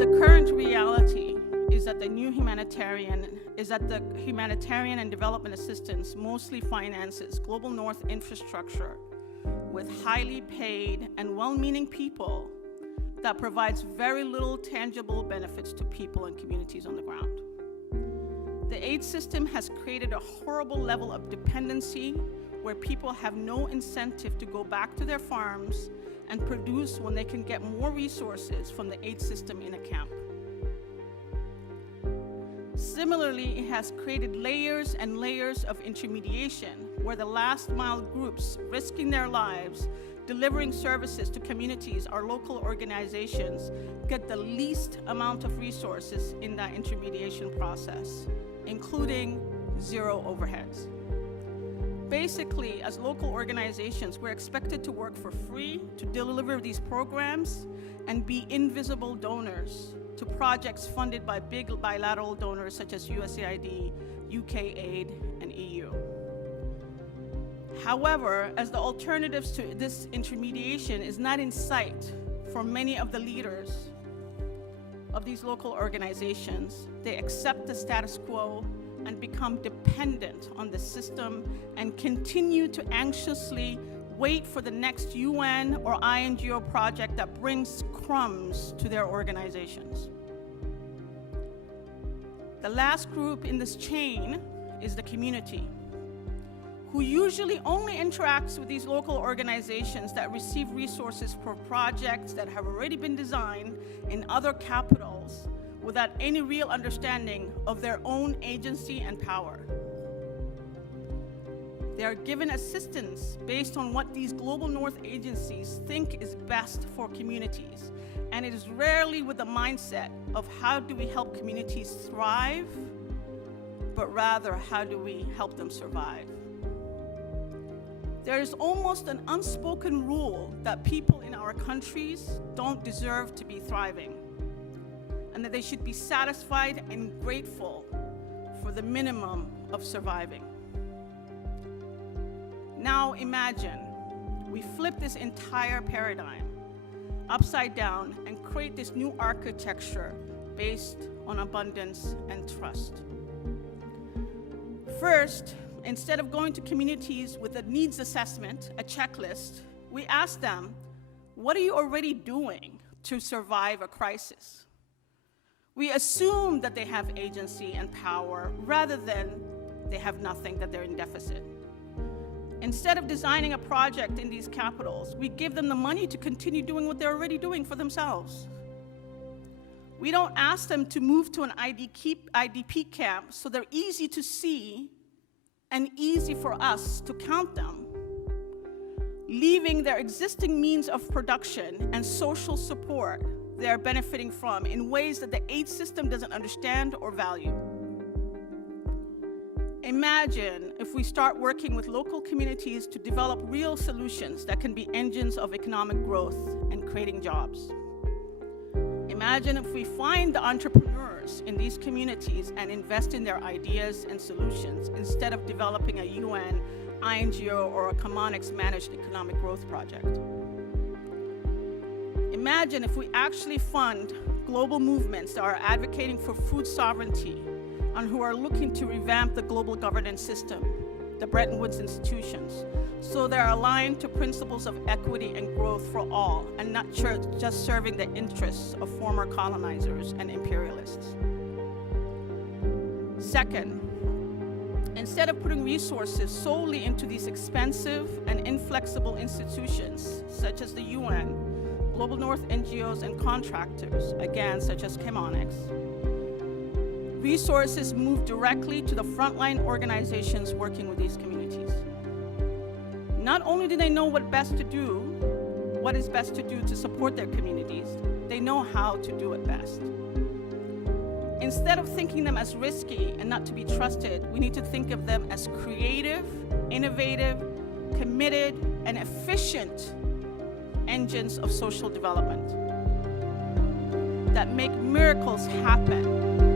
The current reality is that the humanitarian and development assistance mostly finances global North infrastructure with highly paid and well-meaning people that provides very little tangible benefits to people and communities on the ground. The aid system has created a horrible level of dependency where people have no incentive to go back to their farms and produce when they can get more resources from the aid system in a camp. Similarly, it has created layers and layers of intermediation where the last mile groups risking their lives delivering services to communities or local organizations get the least amount of resources in that intermediation process, including zero overheads. Basically, as local organizations, we're expected to work for free to deliver these programs and be invisible donors to projects funded by big bilateral donors such as USAID, UK Aid, and EU. However, as the alternatives to this intermediation is not in sight for many of the leaders of these local organizations, they accept the status quo and become dependent on the system and continue to anxiously wait for the next UN or INGO project that brings crumbs to their organizations. The last group in this chain is the community, who usually only interacts with these local organizations that receive resources for projects that have already been designed in other capitals without any real understanding of their own agency and power. They are given assistance based on what these global North agencies think is best for communities, and it is rarely with the mindset of how do we help communities thrive, but rather how do we help them survive. There is almost an unspoken rule that people in our countries don't deserve to be thriving, and that they should be satisfied and grateful for the minimum of surviving. Now imagine we flip this entire paradigm upside down and create this new architecture based on abundance and trust. First, instead of going to communities with a needs assessment, a checklist, we ask them, what are you already doing to survive a crisis? We assume that they have agency and power rather than they have nothing, that they're in deficit. Instead of designing a project in these capitals, we give them the money to continue doing what they're already doing for themselves. We don't ask them to move to an IDP camp so they're easy to see and easy for us to count them, leaving their existing means of production and social support they are benefiting from in ways that the aid system doesn't understand or value. Imagine if we start working with local communities to develop real solutions that can be engines of economic growth and creating jobs. Imagine if we find the entrepreneurs in these communities and invest in their ideas and solutions instead of developing a UN, INGO, or a Commonics-managed economic growth project. Imagine if we actually fund global movements that are advocating for food sovereignty and who are looking to revamp the global governance system, the Bretton Woods institutions, so they're aligned to principles of equity and growth for all, and not just serving the interests of former colonizers and imperialists. Second, instead of putting resources solely into these expensive and inflexible institutions, such as the UN, global North NGOs and Contractors, again, such as Commonics, resources move directly to the frontline organizations working with these communities. Not only do they know what is best to do to support their communities, they know how to do it best. Instead of thinking them as risky and not to be trusted, we need to think of them as creative, innovative, committed, and efficient engines of social development that make miracles happen